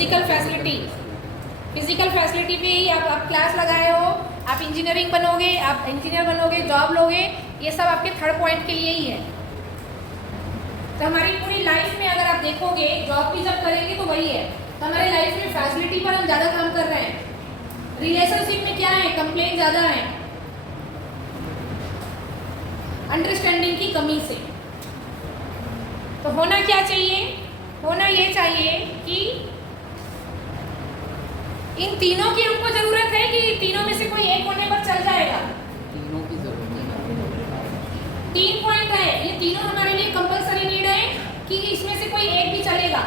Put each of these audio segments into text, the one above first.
Physical facility, physical facility पे ही आप class लगाए हो, आप इंजीनियरिंग बनोगे, आप इंजीनियर बनोगे, जॉब लोगे, ये सब आपके थर्ड पॉइंट के लिए ही है। तो हमारी पूरी लाइफ में अगर आप देखोगे, जॉब भी जब करेंगे तो वही है, तो हमारे लाइफ में फैसिलिटी पर हम ज़्यादा काम कर रहे हैं। रिलेशनशिप में क्या है, कंप्लेंट ज़्यादा है अंडरस्टैंडिंग की कमी से। तो होना क्या चाहिए, होना ये चाहिए कि इन तीनों की हमको जरूरत है कि तीनों में से कोई एक होने पर चल जाएगा। तीनों की जरूरत है। 3 पॉइंट है, ये तीनों हमारे लिए कंपलसरी नीड है कि इसमें से कोई एक भी चलेगा।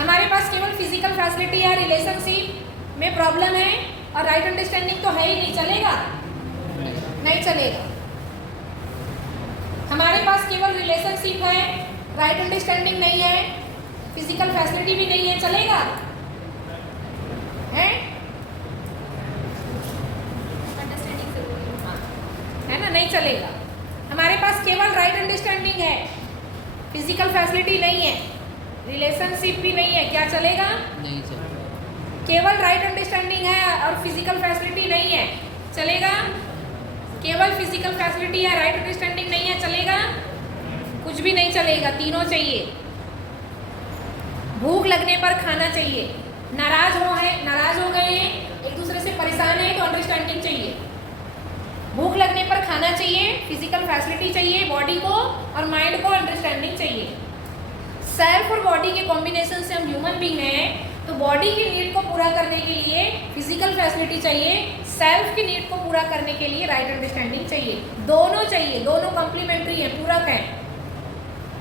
हमारे पास केवल फिजिकल फैसिलिटी या रिलेशनशिप में प्रॉब्लम है और राइट अंडरस्टैंडिंग तो है ही नहीं, चलेगा? नहीं चलेगा। हमारे पास केवल रिलेशनशिप है, राइट अंडरस्टैंडिंग नहीं है, फिजिकल फैसिलिटी भी नहीं है, चलेगा? है है ना, नहीं चलेगा। हमारे पास केवल राइट अंडरस्टैंडिंग है, फिजिकल फैसिलिटी नहीं है, रिलेशनशिप भी नहीं है, क्या चलेगा? नहीं चलेगा। केवल राइट अंडरस्टैंडिंग है और फिजिकल फैसिलिटी नहीं है, चलेगा? केवल फिजिकल फैसिलिटी या राइट अंडरस्टैंडिंग नहीं है, चलेगा? कुछ भी नहीं चलेगा, तीनों चाहिए। भूख लगने पर खाना चाहिए, नाराज हो गए हैं, एक दूसरे से परेशान है तो अंडरस्टैंडिंग चाहिए। भूख लगने पर खाना चाहिए, फिजिकल फैसिलिटी चाहिए बॉडी को और माइंड को अंडरस्टैंडिंग चाहिए। सेल्फ और बॉडी के कॉम्बिनेशन से हम ह्यूमन बीइंग हैं, तो बॉडी की नीड को पूरा करने के लिए फिजिकल फैसिलिटी चाहिए, सेल्फ की नीड को पूरा करने के लिए राइट अंडरस्टैंडिंग चाहिए। दोनों चाहिए, दोनों कॉम्प्लीमेंट्री है, पूरक है,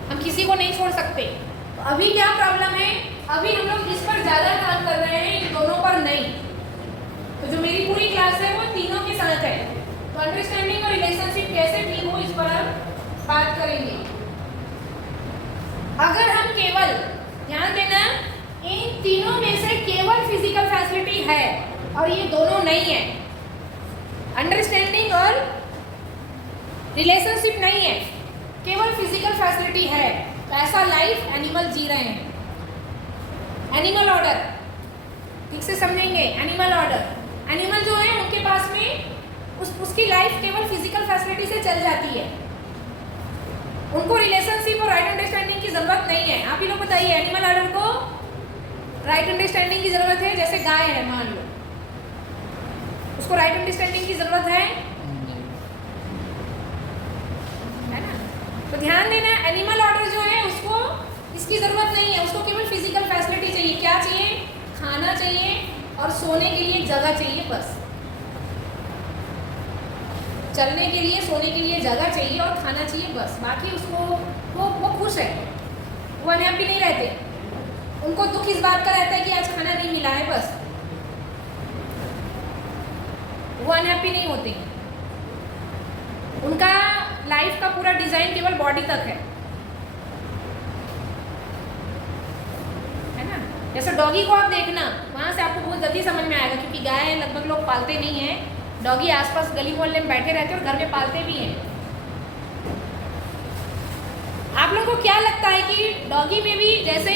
हम किसी को नहीं छोड़ सकते। तो अभी क्या प्रॉब्लम है, अभी हम लोग इस पर ज़्यादा काम कर रहे हैं, इन दोनों पर नहीं। तो जो मेरी पूरी क्लास है वो तीनों के साथ है। तो अंडरस्टैंडिंग और रिलेशनशिप कैसे ठीक हो, इस पर हम बात करेंगे। अगर हम केवल, ध्यान देना, इन तीनों में से केवल फिजिकल फैसिलिटी है और ये दोनों नहीं है, अंडरस्टैंडिंग और रिलेशनशिप नहीं है, केवल फिजिकल फैसिलिटी है, तो ऐसा लाइफ एनिमल जी रहे हैं। एनिमल ऑर्डर ठीक से समझेंगे, एनिमल ऑर्डर, एनिमल जो है उनके पास में उसकी लाइफ केवल फिजिकल फैसिलिटी से चल जाती है, उनको रिलेशनशिप और राइट अंडरस्टैंडिंग की जरूरत नहीं है। आप ही लोग बताइए, एनिमल ऑर्डर को राइट अंडरस्टैंडिंग की जरूरत है? जैसे गाय है मान लो, उसको राइट अंडरस्टैंडिंग की जरूरत है ना? तो ध्यान देना, एनिमल ऑर्डर जो है उसको इसकी जरूरत नहीं है, उसको केवल फिजिकल फैसिलिटी चाहिए। क्या चाहिए? खाना चाहिए और सोने के लिए जगह चाहिए, बस। चलने के लिए, सोने के लिए जगह चाहिए और खाना चाहिए, बस। बाकी उसको वो खुश है, वो अनहैप्पी नहीं रहते। उनको दुख इस बात का रहता है कि आज खाना नहीं मिला है, बस। वो अनहैप्पी नहीं होते। उनका लाइफ का पूरा डिजाइन केवल बॉडी तक है ना? जैसे डॉगी को आप देखना, वहां से आपको बहुत जल्दी समझ में आएगा, क्योंकि गाय लगभग लोग पालते नहीं है, डॉगी आसपास गली मोहल्ले में बैठे रहते हैं और घर में पालते भी हैं। आप लोगों को क्या लगता है कि डॉगी में भी, जैसे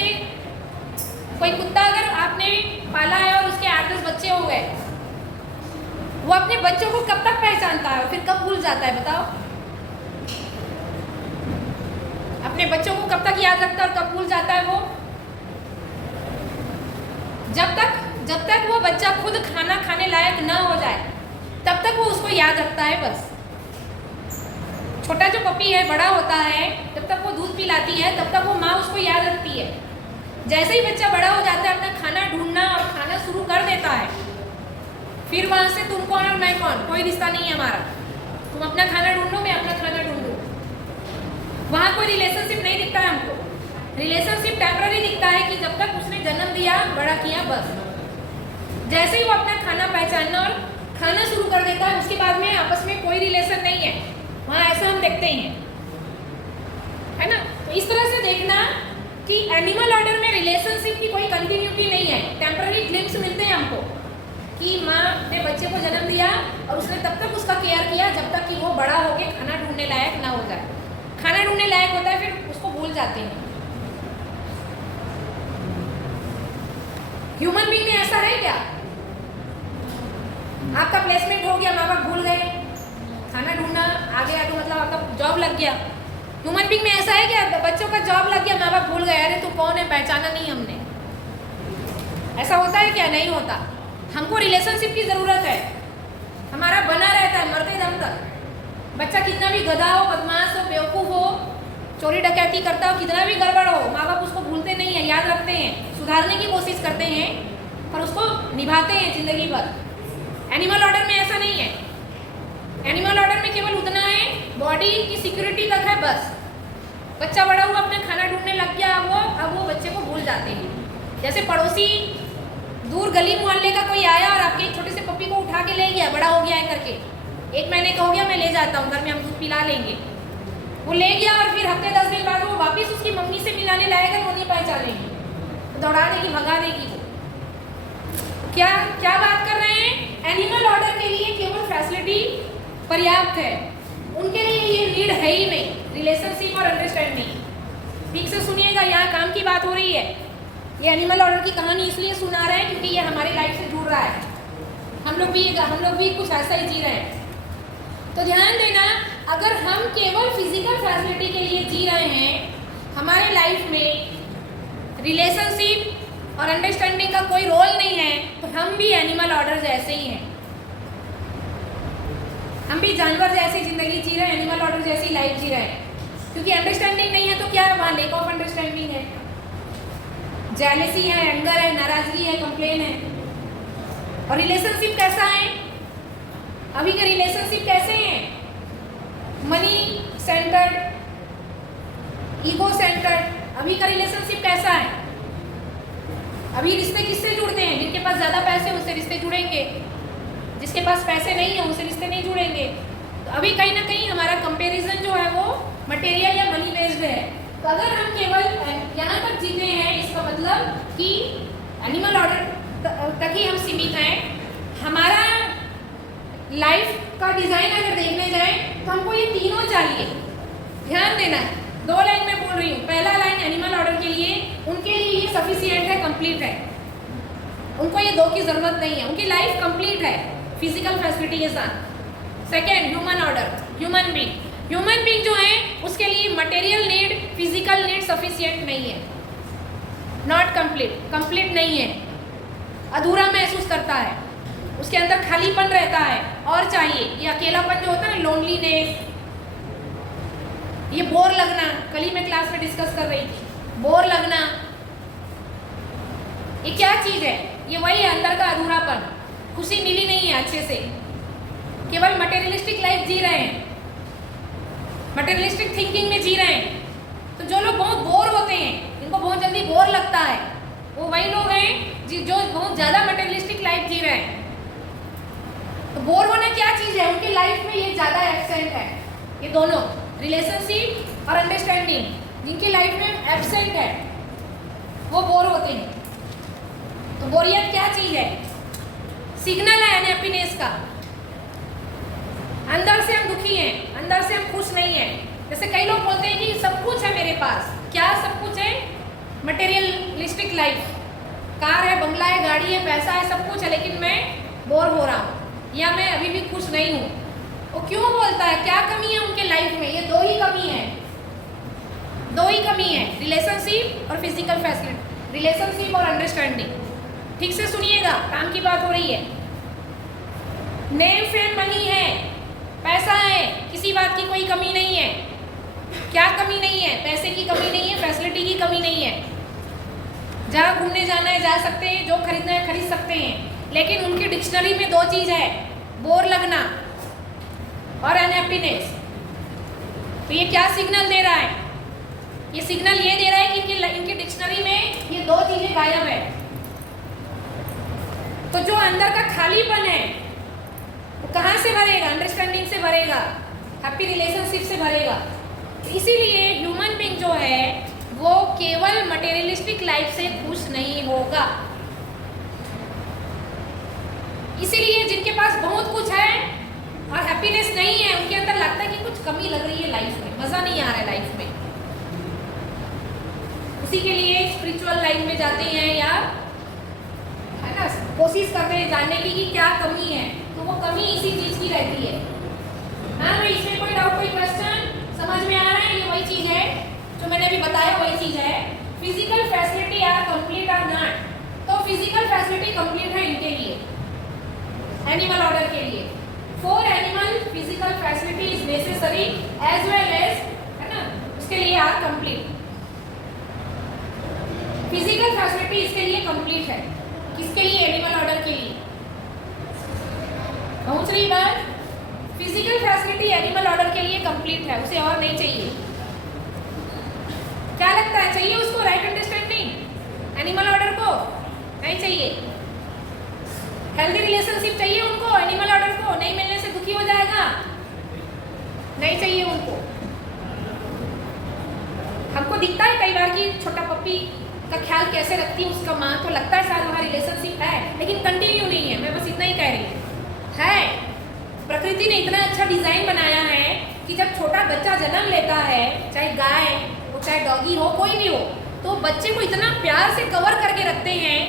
कोई कुत्ता अगर आपने पाला है और उसके 8-10 बच्चे हो गए, वो अपने बच्चों को कब तक पहचानता है और फिर कब भूल जाता है, बताओ? अपने बच्चों को कब तक याद रखता है और कब भूल जाता है वो? जब तक वो बच्चा खुद खाना खाने लायक ना हो जाए, तब तक वो उसको याद रखता है, बस। छोटा जो पपी है, बड़ा होता है, जब तक वो दूध पिलाती है तब तक वो माँ उसको याद रखती है। जैसे ही बच्चा बड़ा हो जाता है, अपना खाना ढूंढना और खाना शुरू कर देता है, फिर वहाँ से तुम कौन और मैं कौन, कोई रिश्ता नहीं है हमारा। तुम अपना खाना ढूंढो, मैं अपना खाना ढूंढूं। वहाँ कोई रिलेशनशिप नहीं दिखता है हमको। रिलेशनशिप टेम्पररी दिखता है कि जब तक उसने जन्म दिया, बड़ा किया, बस। जैसे ही वो अपना खाना पहचानना और खाना शुरू कर देता है, उसके बाद में आपस में कोई रिलेशन नहीं है, वहाँ ऐसा हम देखते हैं, है ना? तो इस तरह से देखना कि एनिमल ऑर्डर में रिलेशनशिप की कोई कंटिन्यूटी नहीं है। टेम्पररी ग्लिम्स मिलते हैं हमको कि माँ ने बच्चे को जन्म दिया और उसने तब तक उसका केयर किया जब तक कि वो बड़ा होके खाना ढूंढने लायक ना हो जाए। खाना ढूंढने लायक होता है, फिर उसको भूल जाते हैं। ह्यूमन बीइंग में ऐसा है क्या? आपका प्लेसमेंट हो गया, माँ बाप भूल गए, खाना ढूंढना आ गया तो मतलब आपका जॉब लग गया। ह्यूमन बीइंग में ऐसा है क्या? बच्चों का जॉब लग गया, माँ बाप भूल गए, अरे तू कौन है, पहचाना नहीं हमने। ऐसा होता है क्या? नहीं होता। हमको रिलेशनशिप की ज़रूरत है, हमारा बना रहता है मरते दम तक। बच्चा कितना भी गधा हो, बदमाश हो, बेवकूफ़ हो, चोरी डकैती करता हो, कितना भी गड़बड़ हो, माँ बाप उसको भूलते नहीं हैं, याद रखते हैं, सुधारने की कोशिश करते हैं, पर उसको निभाते हैं ज़िंदगी भर। एनिमल ऑर्डर में ऐसा नहीं है। एनिमल ऑर्डर में केवल उतना है, बॉडी की सिक्योरिटी तक है बस। बच्चा बड़ा हुआ, अपना खाना ढूंढने लग गया, अब वो बच्चे को भूल जाते हैं। जैसे पड़ोसी दूर गली मोहल्ले का कोई आया और आपके एक छोटे से पप्पी को उठा के ले गया, बड़ा हो गया है करके, 1 महीने का हो गया, मैं ले जाता हूँ घर में, हम दूध पिला लेंगे। वो ले गया और फिर हफ्ते 10 दिन बाद वो वापस उसकी मम्मी से मिलाने लाएगा, वो नहीं पहचानेगी, दौड़ा देगी, भगा देगी। वो क्या बात कर रहे हैं? एनिमल ऑर्डर के लिए केवल फैसिलिटी पर्याप्त है, उनके लिए ये नीड है ही नहीं, रिलेशनशिप और अंडरस्टैंडिंग। ठीक से सुनिएगा, यहाँ काम की बात हो रही है। ये एनिमल ऑर्डर की कहानी इसलिए सुना रहे हैं क्योंकि ये हमारी लाइफ से जुड़ रहा है। हम लोग भी कुछ ऐसा ही जी रहे हैं। तो ध्यान देना, अगर हम केवल फिजिकल फैसिलिटी के लिए जी रहे हैं, हमारे लाइफ में रिलेशनशिप और अंडरस्टैंडिंग का कोई रोल नहीं है, तो हम भी एनिमल ऑर्डर जैसे ही हैं। हम भी जानवर जैसी जिंदगी जी रहे हैं, एनिमल ऑर्डर जैसी लाइफ जी रहे हैं। क्योंकि अंडरस्टैंडिंग नहीं है तो क्या है? वहाँ लेक ऑफ अंडरस्टैंडिंग है, जेलसी है, एंगर है, नाराजगी है, कंप्लेन है। और रिलेशनशिप कैसा है? अभी के रिलेशनशिप कैसे हैं? Money centred, ego centred. अभी का रिलेशनशिप कैसा है? अभी रिश्ते किससे जुड़ते हैं? जिनके पास ज़्यादा पैसे हैं उनसे रिश्ते जुड़ेंगे, जिसके पास पैसे नहीं है उनसे रिश्ते नहीं जुड़ेंगे। तो अभी कहीं ना कहीं हमारा कंपैरिजन जो है वो मटेरियल या मनी बेस्ड है। तो अगर हम केवल यहाँ तक जीते हैं, इसका मतलब कि एनिमल ऑर्डर तक ही हम सीमित हैं। हमारा लाइफ का डिज़ाइन अगर देखने जाएं तो हमको ये तीनों चाहिए। ध्यान देना, 2 लाइन में बोल रही हूँ। पहला लाइन एनिमल ऑर्डर के लिए, उनके लिए ये सफिशिएंट है, कंप्लीट है, उनको ये 2 की ज़रूरत नहीं है, उनकी लाइफ कंप्लीट है फिजिकल फैसिलिटी के साथ। Second, human order, human being जो है उसके लिए material need, physical need sufficient नहीं है, नॉट कंप्लीट नहीं है, अधूरा महसूस करता है, उसके अंदर खालीपन रहता है और चाहिए। ये अकेलापन जो होता है ना, लोनलीनेस, ये बोर लगना, कल ही मैं क्लास में डिस्कस कर रही थी, बोर लगना, ये क्या चीज़ है? ये वही है, अंदर का अधूरापन, खुशी मिली नहीं है अच्छे से, केवल मटेरियलिस्टिक लाइफ जी रहे हैं, मटेरियलिस्टिक थिंकिंग में जी रहे हैं। तो जो लोग बहुत बोर होते हैं, इनको बहुत जल्दी बोर लगता है, वो वही लोग हैं जो बहुत ज़्यादा मटेरियलिस्टिक लाइफ जी रहे हैं। तो बोर होना क्या चीज़ है? उनकी लाइफ में ये ज़्यादा एब्सेंट है, ये दोनों, रिलेशनशिप और अंडरस्टैंडिंग, जिनकी लाइफ में एब्सेंट है वो बोर होते हैं। तो बोरियत क्या चीज़ है? सिग्नल है अनहैप्पीनेस का। अंदर से हम दुखी हैं, अंदर से हम खुश नहीं हैं। जैसे कई लोग बोलते हैं कि सब कुछ है मेरे पास, क्या सब कुछ है? मटेरियलिस्टिक लाइफ, कार है, बंगला है, गाड़ी है, पैसा है, सब कुछ है, लेकिन मैं बोर हो रहा हूँ या मैं अभी भी खुश नहीं हूँ। वो क्यों बोलता है? क्या कमी है उनके लाइफ में? ये 2 ही कमी है, 2 ही कमी है, रिलेशनशिप और फिजिकल फैसिलिटी, रिलेशनशिप और अंडरस्टैंडिंग। ठीक से सुनिएगा, काम की बात हो रही है। नेम फेम मनी है, पैसा है, किसी बात की कोई कमी नहीं है। क्या कमी नहीं है? पैसे की कमी नहीं है, फैसिलिटी की कमी नहीं है। जहाँ घूमने जाना है जा सकते हैं, जो खरीदना है खरीद सकते हैं, लेकिन उनकी डिक्शनरी में 2 चीज़ है, बोर लगना और अनहैप्पीनेस। तो ये क्या सिग्नल दे रहा है? ये सिग्नल ये दे रहा है कि इनकी डिक्शनरी में ये 2 चीज़ें गायब है। तो जो अंदर का खालीपन है वो कहाँ से भरेगा? अंडरस्टैंडिंग से भरेगा, हैप्पी रिलेशनशिप से भरेगा। तो इसीलिए ह्यूमन बीइंग जो है वो केवल मटेरियलिस्टिक लाइफ से खुश नहीं होगा। इसीलिए जिनके पास बहुत कुछ है और हैप्पीनेस नहीं है, उनके अंदर लगता है कि कुछ कमी लग रही है लाइफ में, मज़ा नहीं आ रहा है लाइफ में। उसी के लिए स्पिरिचुअल लाइन में जाते हैं या कोशिश करते हैं जानने की कि क्या कमी है, तो वो कमी इसी चीज की रहती है। हाँ भाई, इसमें कोई डाउट, कोई क्वेश्चन? समझ में आ रहा है? ये वही चीज है जो मैंने अभी बताया, वही चीज है। Physical facility are complete or not? तो फिजिकल फैसिलिटी कंप्लीट है इनके लिए, एनिमल ऑर्डर के लिए। For animal physical facility is necessary as well as, है ना, उसके लिए आर कंप्लीट। फिजिकल फैसिलिटी इसके लिए कंप्लीट है, किसके लिए? एनिमल ऑर्डर के लिए। पहुंच रही बात? फिजिकल फैसिलिटी एनिमल ऑर्डर के लिए कंप्लीट है, उसे और नहीं चाहिए। क्या लगता है, चाहिए उसको राइट अंडरस्टैंडिंग एनिमल ऑर्डर को? नहीं चाहिए। हेल्दी रिलेशनशिप चाहिए उनको एनिमल ऑर्डर को? नहीं मिलने से दुखी हो जाएगा, नहीं चाहिए उनको। हमको दिखता है कई बार कि छोटा पप्पी का ख्याल कैसे रखती है उसका माँ, तो लगता है शायद वहाँ रिलेशनशिप है, लेकिन कंटिन्यू नहीं है। मैं बस इतना ही कह रही हूँ, है प्रकृति ने इतना अच्छा डिजाइन बनाया है कि जब छोटा बच्चा जन्म लेता है, चाहे गाय हो चाहे डॉगी हो, कोई भी हो, तो बच्चे को इतना प्यार से कवर करके रखते हैं,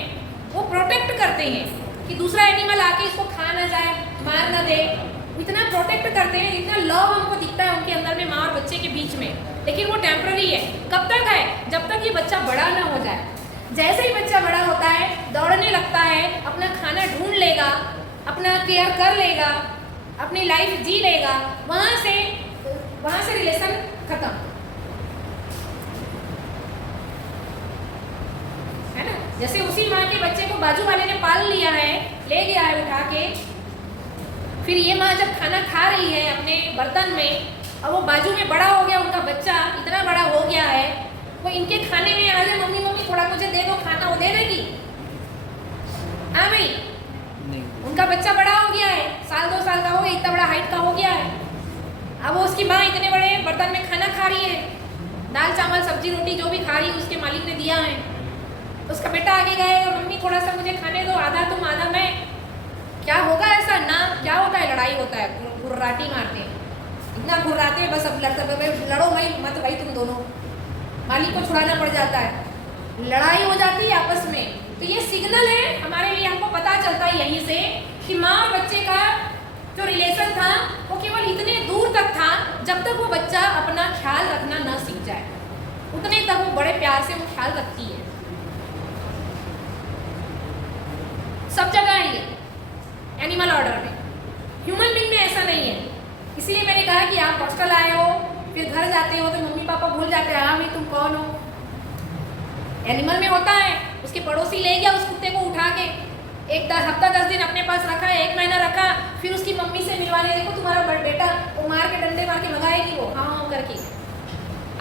वो प्रोटेक्ट करते हैं कि दूसरा एनिमल आके इसको खा ना जाए, मार ना दे। इतना प्रोटेक्ट करते हैं, इतना लव हमको दिखता है उनके अंदर में, माँ और बच्चे के बीच में। लेकिन वो टेम्पररी है। कब तक है? जब तक ये बच्चा बड़ा ना हो जाए। जैसे ही बच्चा बड़ा होता है, दौड़ने लगता है, अपना खाना ढूंढ लेगा, अपना केयर कर लेगा, अपनी लाइफ जी लेगा, वहां से रिलेशन खत्म, है ना। जैसे उसी माँ के बच्चे को बाजू वाले ने पाल लिया है, ले गया है उठा के, फिर ये माँ जब खाना खा रही है अपने बर्तन में, और वो बाजू में बड़ा हो गया, उनका बच्चा इतना बड़ा हो गया है, वो इनके खाने में आ जाए, मम्मी मम्मी थोड़ा मुझे दे दो खाना, वो दे देगी? हाँ भाई, उनका बच्चा बड़ा हो गया है, साल 2 साल का हो गया, इतना बड़ा हाइट का हो गया है, अब वो उसकी माँ इतने बड़े बर्तन में खाना खा रही है, दाल चावल सब्जी रोटी जो भी खा रही है उसके मालिक ने दिया है। उसका बेटा आगे गएगा, मम्मी थोड़ा सा मुझे खाने दो, आधा तुम आधा मैं। क्या होगा ऐसा ना? क्या होता है? लड़ाई होता है, घुर्राटी मारते हैं, इतना घुर्राते हैं बस, अब लड़ो मत भाई तुम दोनों, मालिक को छुड़ाना पड़ जाता है, लड़ाई हो जाती है आपस में। तो ये सिग्नल है हमारे लिए, हमको पता चलता है यहीं से कि माँ और बच्चे का जो रिलेशन था वो केवल इतने दूर तक था जब तक वो बच्चा अपना ख्याल रखना ना सीख जाए, उतने तक वो बड़े प्यार से वो ख्याल रखती है। सब जगह है ये एनिमल ऑर्डर में, ह्यूमन बीइंग में ऐसा नहीं है। इसीलिए मैंने कहा कि आप हॉस्टल आए हो, फिर घर जाते हो तो मम्मी पापा भूल जाते हैं, हाँ भाई तुम कौन हो। एनिमल में होता है, उसके पड़ोसी ले गया उस कुत्ते को उठा के, एक हफ्ता 10 दिन अपने पास रखा, 1 महीना रखा, फिर उसकी मम्मी से मिलवाने, देखो तुम्हारा बेटा, वो मार के डंडे मार के भगाएगी वो, हाँ करके।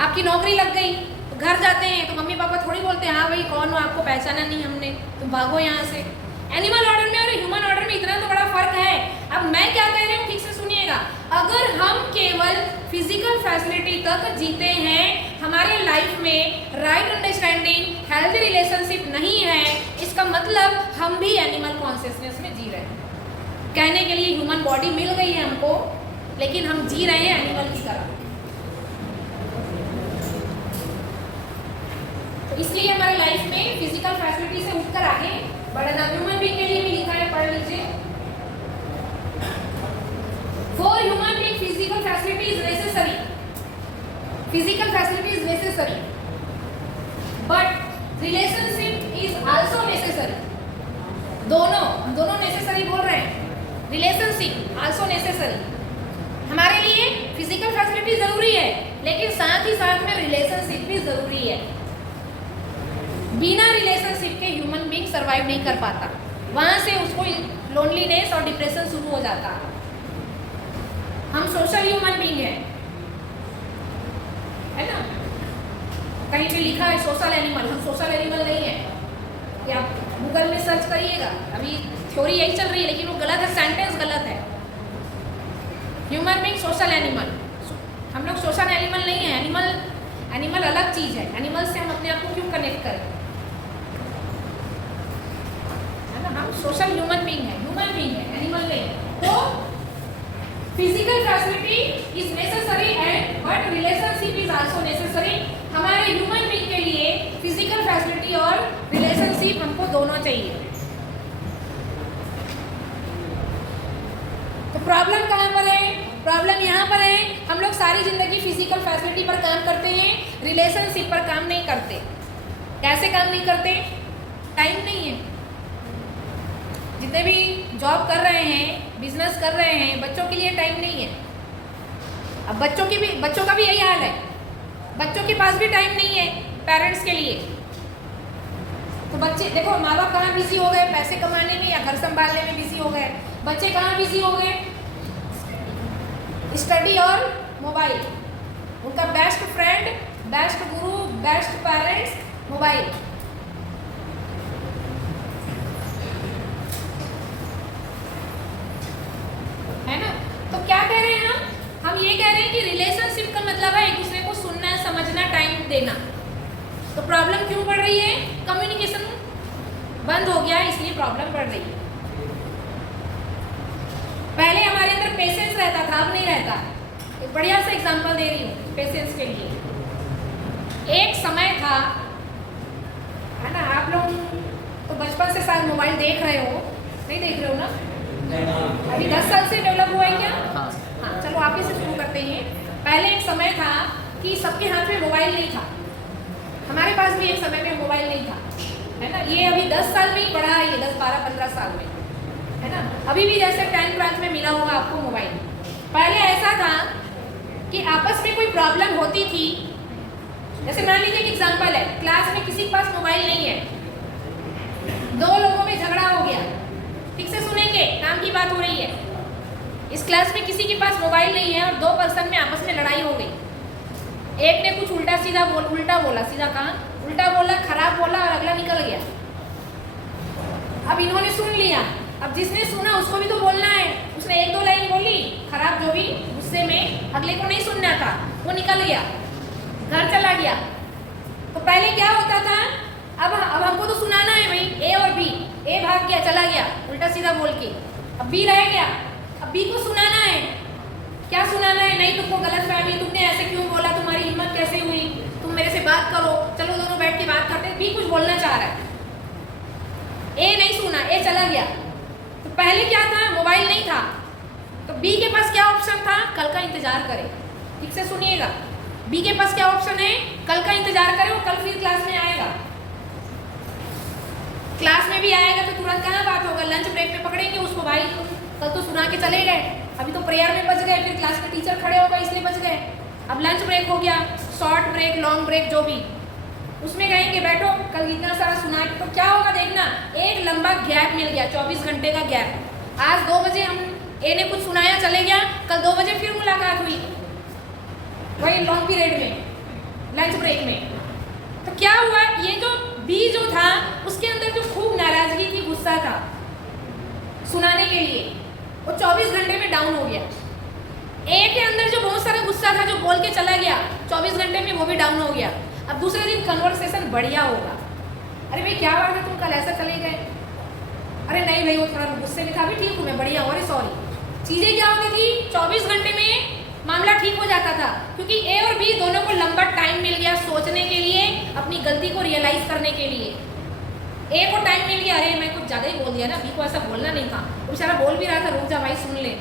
आपकी नौकरी लग गई, तो घर जाते हैं तो मम्मी पापा थोड़ी बोलते हैं हाँ भाई कौन हो, आपको पहचाना नहीं हमने, तुम भागो यहाँ से। एनिमल ऑर्डर में और ह्यूमन ऑर्डर में इतना तो बड़ा फर्क है। अब मैं क्या कह रही हूँ ठीक से सुनिएगा, अगर हम केवल फिजिकल फैसिलिटी तक जीते हैं, हमारे लाइफ में राइट अंडरस्टैंडिंग हेल्दी रिलेशनशिप नहीं है, इसका मतलब हम भी एनिमल कॉन्शियसनेस में जी रहे हैं। कहने के लिए ह्यूमन बॉडी मिल गई है हमको, लेकिन हम जी रहे हैं एनिमल की तरह। तो इसलिए हमारे लाइफ में फिजिकल फैसिलिटी से उठकर आगे बढ़ना। ह्यूमन बीइंग के लिए भी लिखा है, पढ़ लीजिए। For human being physical facility is necessary, physical facility is necessary, but relationship is also necessary. दोनों नेसेसरी बोल रहे हैं, रिलेशनशिप आल्सो नेसेसरी। हमारे लिए फिजिकल फैसिलिटी जरूरी है, लेकिन साथ ही साथ में रिलेशनशिप भी जरूरी है। बिना रिलेशनशिप के ह्यूमन बीइंग सर्वाइव नहीं कर पाता, वहां से उसको लोनलीनेस और डिप्रेशन शुरू हो जाता है। हम सोशल ह्यूमन बीइंग है ना, कहीं पे लिखा है सोशल एनिमल, हम सोशल एनिमल नहीं है। कि आप गूगल में सर्च करिएगा, अभी थ्योरी यही चल रही है लेकिन वो गलत है, सेंटेंस गलत है। ह्यूमन बीइंग सोशल एनिमल, हम लोग सोशल एनिमल नहीं है। एनिमल अलग चीज है, एनिमल से हम अपने आप को क्यों कनेक्ट करें, है ना। हम सोशल ह्यूमन बीइंग है, एनिमल नहीं। तो physical facility is necessary and but relationship is also necessary. हमारे ह्यूमन बीइंग के लिए फिजिकल फैसिलिटी और रिलेशनशिप हमको दोनों चाहिए। तो प्रॉब्लम कहाँ पर है? प्रॉब्लम यहाँ पर है, हम लोग सारी ज़िंदगी फिजिकल फैसिलिटी पर काम करते हैं, रिलेशनशिप पर काम नहीं करते। कैसे काम नहीं करते? टाइम नहीं है। जितने भी जॉब कर रहे हैं, बिजनेस कर रहे हैं, बच्चों के लिए टाइम नहीं है। अब बच्चों का भी यही हाल है, बच्चों के पास भी टाइम नहीं है पेरेंट्स के लिए। तो बच्चे देखो, माँ बाप कहाँ बिजी हो गए? पैसे कमाने में या घर संभालने में बिजी हो गए। बच्चे कहाँ बिजी हो गए? स्टडी और मोबाइल। उनका बेस्ट फ्रेंड, बेस्ट गुरु, बेस्ट पेरेंट्स मोबाइल। है ना? तो क्या कह रहे हैं हम ये कह रहे हैं कि रिलेशनशिप का मतलब है एक दूसरे को सुनना, समझना, टाइम देना। तो प्रॉब्लम क्यों बढ़ रही है? कम्युनिकेशन बंद हो गया, इसलिए प्रॉब्लम बढ़ रही है। पहले हमारे अंदर पेशेंस रहता था, अब नहीं रहता। एक बढ़िया सा एग्जांपल दे रही हूँ पेशेंस के लिए। एक समय था, है ना, आप लोग तो बचपन से शायद मोबाइल देख रहे हो, नहीं देख रहे हो ना? अभी 10 साल से डेवलप हुआ है क्या? हाँ, चलो आप ही से शुरू करते हैं। पहले एक समय था कि सबके हाथ में मोबाइल नहीं था। हमारे पास भी एक समय में मोबाइल नहीं था, है ना। ये अभी 10 साल में ही बढ़ा है, ये 10, 12, 15 साल में, है ना। अभी भी जैसे 10th क्लास में मिला होगा आपको मोबाइल। पहले ऐसा था कि आपस में कोई प्रॉब्लम होती थी, जैसे मान लीजिए एक एग्जांपल है, क्लास में किसी के पास मोबाइल नहीं है, 2 लोगों में झगड़ा हो गया। ठीक से सुनेंगे, काम की बात हो रही है। इस क्लास में किसी के पास मोबाइल नहीं है और 2 पर्सन में आपस में लड़ाई हो गई। एक ने कुछ उल्टा बोला, सीधा कहा, उल्टा बोला, खराब बोला और अगला निकल गया। अब इन्होंने सुन लिया, अब जिसने सुना उसको भी तो बोलना है। उसने 1-2 लाइन बोली खराब, जो भी गुस्से में, अगले को नहीं सुनना था, वो निकल गया, घर चला गया। तो पहले क्या होता था, अब हमको तो सुनाना है भाई, ए और बी। ए भाग गया, चला गया उल्टा सीधा बोल के, अब बी रह गया, अब बी को सुनाना है। क्या सुनाना है? नहीं, तुमको गलत फहमी, तुमने ऐसे क्यों बोला, तुम्हारी हिम्मत कैसे हुई, तुम मेरे से बात करो, चलो दोनों बैठ के बात करते हैं। बी कुछ बोलना चाह रहा है, ए नहीं सुना, ए चला गया। तो पहले क्या था? मोबाइल नहीं था, तो बी के पास क्या ऑप्शन था? कल का इंतजार करे। ठीक से सुनिएगा, बी के पास क्या ऑप्शन है? कल का इंतजार करे, वो कल फिर क्लास में आएगा। क्लास में भी आएगा तो तुरंत कहाँ बात होगा? लंच ब्रेक में पकड़ेंगे उसको, भाई कल तो सुना के चले गए, अभी तो प्रेयर में बच गए, फिर क्लास में टीचर खड़े होगा इसलिए बच गए। अब लंच ब्रेक हो गया, शॉर्ट ब्रेक, लॉन्ग ब्रेक, जो भी, उसमें कहेंगे बैठो, कल इतना सारा सुना। तो क्या होगा देखना, एक लंबा गैप मिल गया, 24 घंटे का गैप। आज 2 बजे हम ए ने कुछ सुनाया, चले गया, कल 2 बजे फिर मुलाकात हुई, वही लॉन्ग पीरियड में, लंच ब्रेक में। तो क्या हुआ, ये जो बी जो था उसके अंदर जो खूब नाराजगी थी, गुस्सा था सुनाने के लिए, वो 24 घंटे में डाउन हो गया। ए के अंदर जो बहुत सारा गुस्सा था, जो बोल के चला गया, 24 घंटे में वो भी डाउन हो गया। अब दूसरे दिन कन्वर्सेशन बढ़िया होगा, अरे भाई क्या बात है, तुम कल ऐसा चले गए, अरे नहीं भाई वो थोड़ा गुस्से में था, अभी ठीक हूँ मैं, बढ़िया हूँ, अरे सॉरी। चीज़ें क्या होती थी, 24 घंटे में मामला ठीक हो जाता था, क्योंकि ए और बी दोनों को लंबा टाइम मिल गया सोचने के लिए, अपनी गलती को रियलाइज करने के लिए। ए को टाइम मिल गया, अरे मैं कुछ ज़्यादा ही बोल दिया ना, बी को ऐसा बोलना नहीं था, वो बेचारा बोल भी रहा था, रुक जा भाई सुन ले,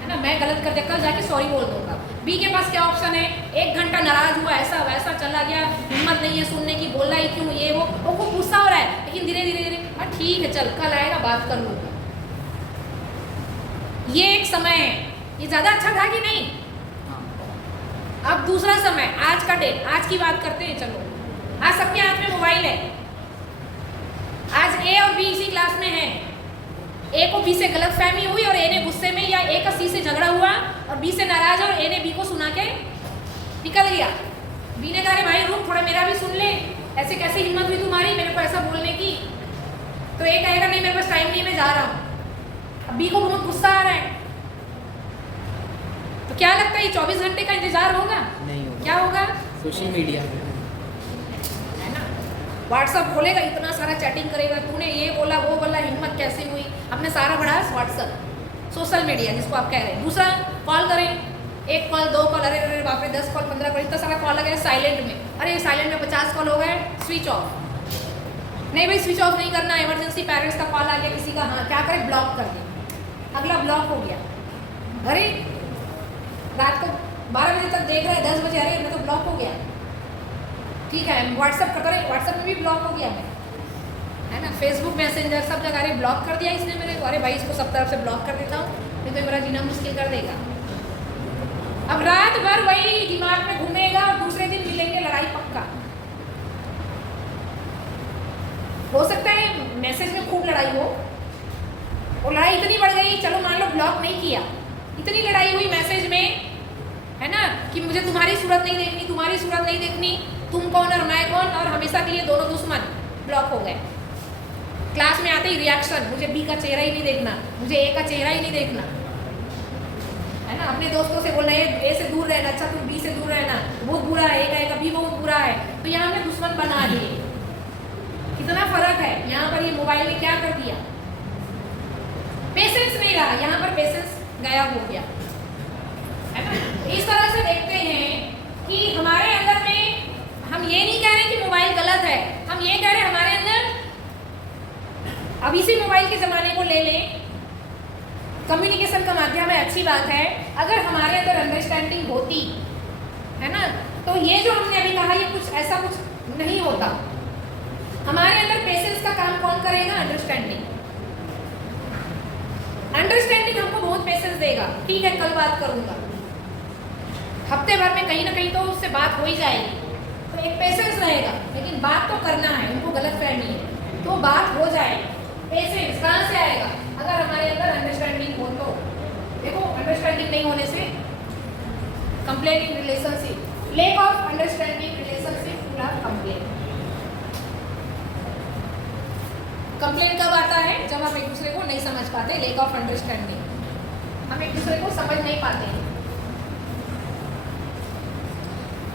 है ना, मैं गलत कर दिया, कल जाके सॉरी बोल दूंगा। बी के पास क्या ऑप्शन है? 1 घंटा नाराज हुआ, ऐसा वैसा चला गया, हिम्मत नहीं है सुनने की, बोला ही क्यों, ये वो खूब गुस्सा हो रहा है, लेकिन धीरे धीरे हाँ ठीक है चल, कल आएगा बात कर लूँगा। ये एक समय है, ये ज़्यादा अच्छा था कि नहीं? अब दूसरा समय, आज का डेट, आज की बात करते हैं। चलो, आज सबके हाथ में मोबाइल है, आज ए और बी इसी क्लास में है, ए को बी से गलत फहमी हुई और ए ने गुस्से में, या ए का सी से झगड़ा हुआ और बी से नाराज और ए ने बी को सुना के निकल गया। बी ने कहा अरे भाई रुक थोड़ा, मेरा भी सुन ले, ऐसे कैसे हिम्मत हुई तुम्हारी मेरे को ऐसा बोलने की? तो ए कहेगा नहीं मेरे पास टाइम नहीं, मैं जा रहा हूँ। अब बी को बहुत गुस्सा आ रहा है, तो क्या लगता है ये 24 घंटे का इंतजार होगा? नहीं होगा। क्या होगा? सोशल मीडिया है ना, व्हाट्सअप खोलेगा, इतना सारा चैटिंग करेगा, तूने ये बोला वो बोला, हिम्मत कैसे हुई, अपने सारा बढ़ा व्हाट्सअप, सोशल मीडिया जिसको आप कह रहे हैं। दूसरा, कॉल करें, 1 कॉल 2 कॉल, अरे अरे बाप रे 10 कॉल 15 कॉल, इतना सारा कॉल आ गया साइलेंट में, अरे साइलेंट में 50 कॉल हो गए, स्विच ऑफ। नहीं भाई स्विच ऑफ नहीं करना, इमरजेंसी पेरेंट्स का कॉल आ गया किसी का, हाँ क्या करें, ब्लॉक कर दिया, अगला ब्लॉक हो गया। अरे रात को 12 बजे तक देख रहे हैं, 10 बजे अरे मैं तो ब्लॉक हो गया। ठीक है, व्हाट्सअप कर रहे, व्हाट्सअप में भी ब्लॉक हो गया मैं, है ना, फेसबुक मैसेंजर सब जगह, अरे ब्लॉक कर दिया इसने मेरे को, अरे भाई इसको सब तरफ से ब्लॉक कर देता हूँ, नहीं तो मेरा जीना मुश्किल कर देगा। अब रात भर वही दिमाग में घूमेगा और दूसरे दिन मिलेंगे, लड़ाई पक्का। हो सकता है मैसेज में खूब लड़ाई हो, और लड़ाई इतनी बढ़ गई, चलो मान लो ब्लॉक नहीं किया, इतनी लड़ाई हुई मैसेज में, है ना, कि मुझे तुम्हारी सूरत नहीं देखनी, तुम्हारी सूरत नहीं देखनी, तुम कौन और मैं कौन, और हमेशा के लिए दोनों दुश्मन, ब्लॉक हो गए। क्लास में आते ही रिएक्शन, मुझे बी का चेहरा ही नहीं देखना, मुझे ए का चेहरा ही नहीं देखना, है ना, अपने दोस्तों से बोलना है ए से दूर रहना, अच्छा तुम बी से दूर रहना, बहुत बुरा है, ए कहेगा बी बहुत बुरा है, तो यहाँ हमने दुश्मन बना दिए। कितना फर्क है, यहाँ पर ये मोबाइल ने क्या कर दिया, पेशेंस नहीं रहा, यहाँ पर पेशेंस गायब हो गया, है ना। इस तरह से देखते हैं कि हमारे अंदर में, हम ये नहीं कह रहे कि मोबाइल गलत है, हम ये कह रहे हैं हमारे अंदर, अब इसी मोबाइल के ज़माने को ले लें, कम्युनिकेशन का माध्यम है, अच्छी बात है, अगर हमारे अंदर अंडरस्टैंडिंग होती, है ना, तो ये जो हमने अभी कहा ये कुछ ऐसा कुछ नहीं होता। हमारे अंदर पेशेंस का काम कौन करेगा, अंडरस्टैंडिंग। अंडरस्टैंडिंग हमको बहुत पेशेंस देगा, ठीक है कल बात करूंगा, हफ्ते भर में कहीं ना कहीं तो उससे बात हो ही जाएगी, तो एक पेशेंस रहेगा, लेकिन बात तो करना है, उनको गलत फहमी है, तो बात हो जाएगी। पेशेंस कहाँ से आएगा, अगर हमारे अंदर अंडरस्टैंडिंग हो तो। देखो अंडरस्टैंडिंग नहीं होने से complaining relationship, lake of understanding relationship पूरा कंप्लेन। कंप्लेंट कब आता है, जब हम एक दूसरे को नहीं समझ पाते, लेक ऑफ अंडरस्टैंडिंग, हम एक दूसरे को समझ नहीं पाते हैं।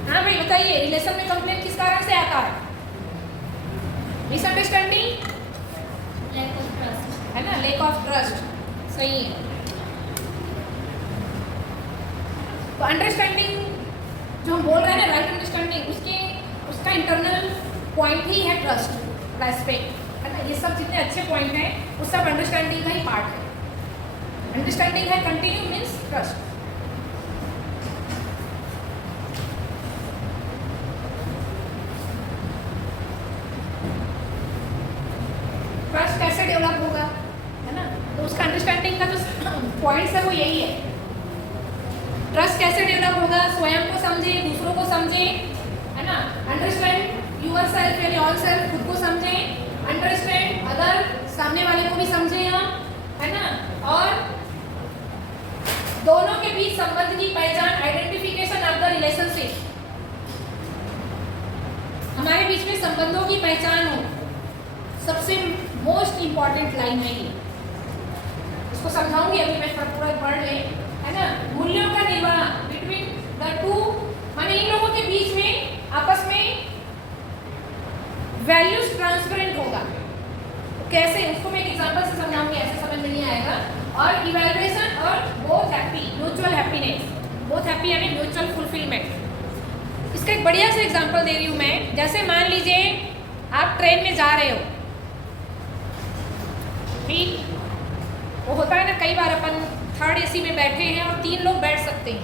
हाँ भाई बताइए, रिलेशन में कंप्लेंट किस कारण से आता है, मिसअंडरस्टैंडिंग, लैक ऑफ ट्रस्ट, है ना, लेक ऑफ ट्रस्ट, सही है। तो अंडरस्टैंडिंग जो हम बोल रहे हैं ना, राइट अंडरस्टैंडिंग, उसका इंटरनल पॉइंट ही है ट्रस्ट, रेस्पेक्ट, है ना, ये सब जितने अच्छे पॉइंट हैं वो सब अंडरस्टैंडिंग का ही पार्ट है। अंडरस्टैंडिंग है कंटिन्यू मीन्स ट्रस्ट। ट्रस्ट कैसे डेवलप होगा, है ना, तो उसका अंडरस्टैंडिंग का जो पॉइंट्स है वो यही है। ट्रस्ट कैसे डेवलप होगा, स्वयं को समझे, दूसरों को समझे, है ना, अंडरस्टैंड यूर सेल्फ यानी ऑल सेल्फ, खुद को समझे, अंडरस्टैंड अदर, सामने वाले को भी समझे हम, है ना, और दोनों के बीच संबंध की पहचान, आइडेंटिफिकेशन ऑफ द रिलेशनशिप, हमारे बीच में संबंधों की पहचान हो, सबसे मोस्ट इंपॉर्टेंट लाइन है ये, इसको समझाऊंगी अभी मैं, पूरा पढ़ ले, है ना। मूल्यों का निर्वाह बिटवीन द टू, माने इन लोगों के बीच में आपस में वैल्यूज ट्रांसपेरेंट होगा। तो कैसे, उसको मैं एक एग्जांपल से समझाऊंगी, ऐसे समझ में नहीं आएगा। और इवैल्यूएशन और both happy, mutual happiness, both happy यानी म्यूचुअल फुलफिलमेंट। इसका एक बढ़िया सा एग्जांपल दे रही हूँ मैं। जैसे मान लीजिए आप ट्रेन में जा रहे हो, ठीक, वो होता है ना, कई बार अपन थर्ड एसी में बैठे हैं और 3 लोग बैठ सकते हैं,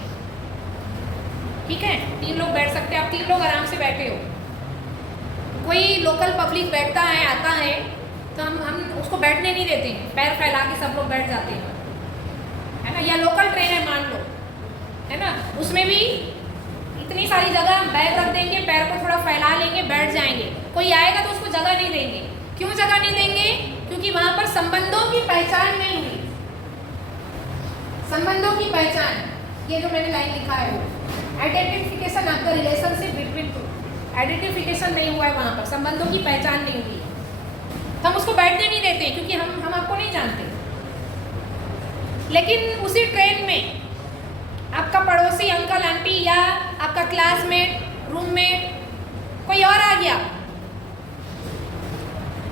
ठीक है, 3 लोग बैठ सकते हैं, आप 3 लोग आराम से बैठे हो। कोई लोकल पब्लिक बैठता है, आता है, तो हम उसको बैठने नहीं देते हैं, पैर फैला के सब लोग बैठ जाते हैं, है ना। या लोकल ट्रेन है मान लो, है ना, उसमें भी इतनी सारी जगह हम बैग रख देंगे, पैर को थोड़ा फैला लेंगे, बैठ जाएंगे, कोई आएगा तो उसको जगह नहीं देंगे। क्यों जगह नहीं देंगे, क्योंकि वहां पर संबंधों की पहचान नहीं हुई। संबंधों की पहचान, ये जो मैंने लाइन लिखा है वो identification of the relationship between two, identification नहीं हुआ है वहाँ पर, संबंधों की पहचान नहीं हुई, तो हम उसको बैठने नहीं देते क्योंकि हम आपको नहीं जानते। लेकिन उसी ट्रेन में आपका पड़ोसी, अंकल आंटी या आपका क्लासमेट, रूममेट कोई और आ गया,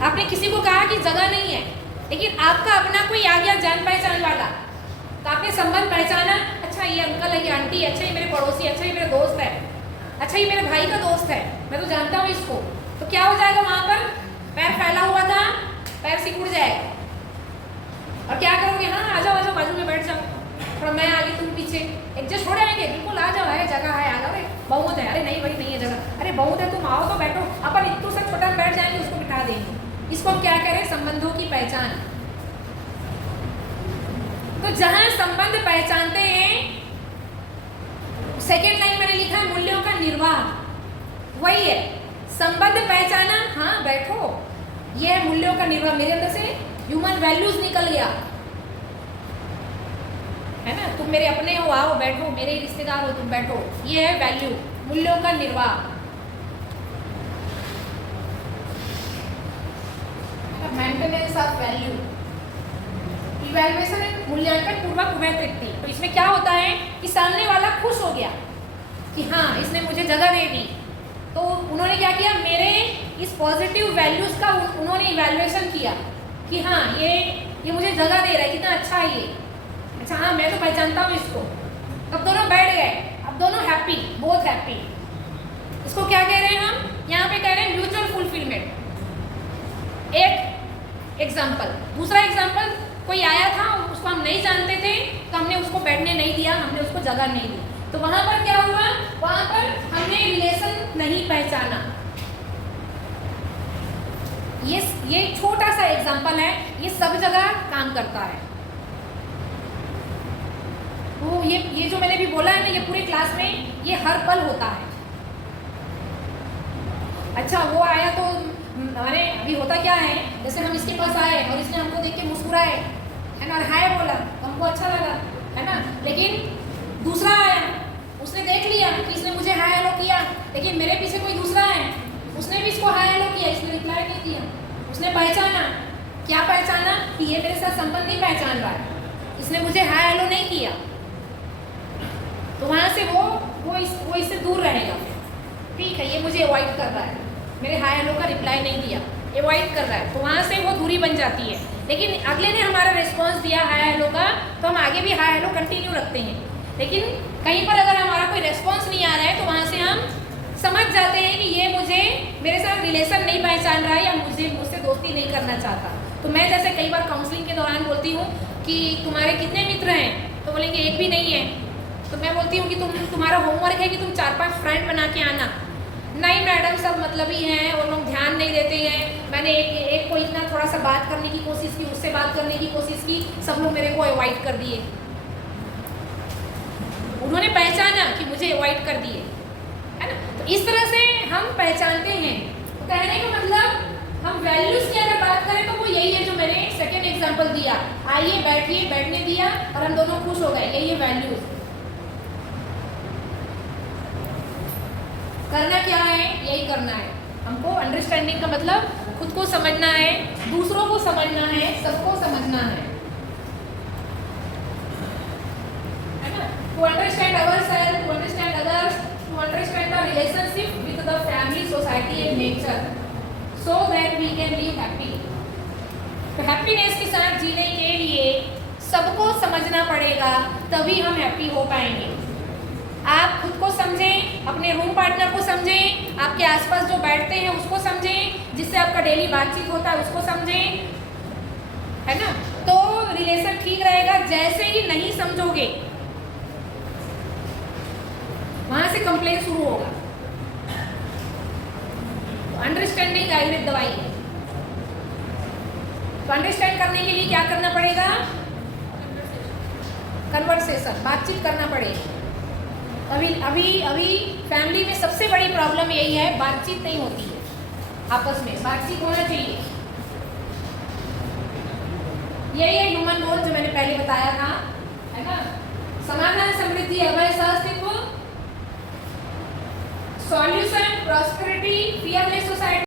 आपने किसी को कहा कि जगह नहीं है, लेकिन आपका अपना कोई आ गया जान पहचान वाला, तो आपने संबंध पहचाना, अच्छा ये अंकल है, ये आंटी है, अच्छा ये मेरे पड़ोसी, अच्छा ये मेरे दोस्त है, अच्छा ये मेरे भाई का दोस्त है, मैं तो जानता हूँ इसको, तो क्या हो जाएगा वहाँ पर, पैर फैला हुआ था, पैर सिकुड़ जाएगा, और क्या करोगे, हाँ आ जाओ बाजू में बैठ जाओ, थोड़ा मैं आगे तुम पीछे, एडजस्ट हो जाएंगे, बिल्कुल आ जाओ, है जगह है, आ जाओ, अरे बहुत है, अरे नहीं भाई नहीं है जगह, अरे बहुत है तुम आओ तो बैठो, अपन इतू से छोटा बैठ जाएंगे उसको बिठा देंगे। इसको हम क्या करें, संबंधों की पहचान। तो जहां संबंध पहचानते हैं, सेकेंड लाइन मैंने लिखा है मूल्यों का निर्वाह, वही है संबंध पहचाना, हाँ बैठो, ये है मूल्यों का निर्वाह। मेरे अंदर से ह्यूमन वैल्यूज निकल गया है ना, तुम मेरे अपने हो, आओ बैठो, मेरे रिश्तेदार हो तुम बैठो, ये है वैल्यू, मूल्यों का निर्वाह। मेंटेनेंस ऑफ वैल्यू, इवैल्यूएशन मूल्यांकन पूर्वक उभय तृप्ति। तो इसमें क्या होता है कि सामने वाला खुश हो गया कि हाँ इसने मुझे जगह दे दी, तो उन्होंने क्या किया, मेरे इस पॉजिटिव वैल्यूज का उन्होंने इवैल्यूएशन किया कि हाँ ये मुझे जगह दे रहा है, कितना अच्छा है ये, अच्छा हाँ मैं तो पहचानता हूँ इसको। तब दोनों बैठ गए, अब दोनों हैप्पी, बहुत हैप्पी। इसको क्या कह रहे हैं हम, यहाँ पे कह रहे हैं म्यूचुअल फुलफिलमेंट। एक एग्जाम्पल, दूसरा एग्जाम्पल, कोई आया था उसको हम नहीं जानते थे तो हमने उसको बैठने नहीं दिया, हमने उसको जगह नहीं दी, तो वहां पर क्या हुआ, वहां पर हमने रिलेशन नहीं पहचाना। ये छोटा सा एग्जाम्पल है, ये सब जगह काम करता है। तो ये जो मैंने भी बोला है ना, ये पूरे क्लास में ये हर पल होता है। अच्छा वो आया तो अरे अभी होता क्या है, जैसे हम इसके पास आए और इसने हमको देख के मुस्कुराए है ना, और हाय बोला तो हमको अच्छा लगा है ना, लेकिन दूसरा आया, उसने देख लिया कि इसने मुझे हाय हेलो किया, लेकिन मेरे पीछे कोई दूसरा है, उसने भी इसको हाय हेलो किया, इसने रिप्लाई नहीं दिया, उसने पहचाना, क्या पहचाना कि ये मेरे साथ संबंध नहीं पहचान रहा है, इसने मुझे हाय हेलो नहीं किया, तो वहाँ से वो इससे दूर रहेगा। ठीक है, ये मुझे अवॉइड कर रहा है, मेरे हाय हेलो का रिप्लाई नहीं दिया, अवॉइड कर रहा है, तो वहाँ से वो दूरी बन जाती है। लेकिन अगले ने हमारा रिस्पॉन्स दिया हाय हेलो का, तो हम आगे भी हाय हेलो कंटिन्यू रखते हैं। लेकिन कहीं पर अगर हमारा कोई रिस्पॉन्स नहीं आ रहा है, तो वहाँ से हम समझ जाते हैं कि ये मुझे मेरे साथ रिलेशन नहीं पहचान रहा है या मुझसे दोस्ती नहीं करना चाहता। तो मैं जैसे कई बार काउंसलिंग के दौरान बोलती हूँ कि तुम्हारे कितने मित्र हैं, तो बोलेंगे एक भी नहीं है, तो मैं बोलती हूँ कि तुम्हारा होमवर्क है कि तुम 4-5 फ्रेंड बना के आना। नहीं मैडम सब मतलबी हैं, वो लोग ध्यान नहीं देते हैं, मैंने एक को इतना थोड़ा सा बात करने की कोशिश की, उससे बात करने की कोशिश की, सब लोग मेरे को अवॉइड कर दिए। उन्होंने पहचाना कि मुझे अवॉइड कर दिए, है ना। तो इस तरह से हम पहचानते हैं। तो कहने का मतलब हम वैल्यूज की अगर बात करें तो वो यही है जो मैंने सेकेंड एग्जाम्पल दिया, आइए बैठिए, बैठने दिया और हम दोनों खुश हो गए, यही है वैल्यूज। करना क्या है, यही करना है हमको। अंडरस्टैंडिंग का मतलब खुद को समझना है, दूसरों को समझना है, सबको समझना है ना। To understand ourselves, to understand others, to understand the relationship with the family, society and nature, so that we can live happy. तो हैप्पीनेस के साथ जीने के लिए सबको समझना पड़ेगा, तभी हम हैप्पी हो पाएंगे। आप खुद को समझें, अपने रूम पार्टनर को समझें, आपके आसपास जो बैठते हैं उसको समझें, जिससे आपका डेली बातचीत होता है उसको समझें, है ना, तो रिलेशन ठीक रहेगा। जैसे ही नहीं समझोगे वहां से कंप्लेन शुरू होगा। तो अंडरस्टैंडिंग आयुर्वेद दवाई है। तो अंडरस्टैंड करने के लिए क्या करना पड़ेगा, कन्वर्सेशन, बातचीत करना पड़ेगा। अभी फैमिली में सबसे बड़ी प्रॉब्लम यही है, बातचीत नहीं होती है, आपस में बातचीत होना चाहिए। यही है ह्यूमन गोल जो मैंने पहले बताया था, है ना। समाधान, समृद्धि, अभय, सहअस्तित्व, सॉल्यूशन, प्रॉस्पेरिटी, फियरलेस सोसाइटी।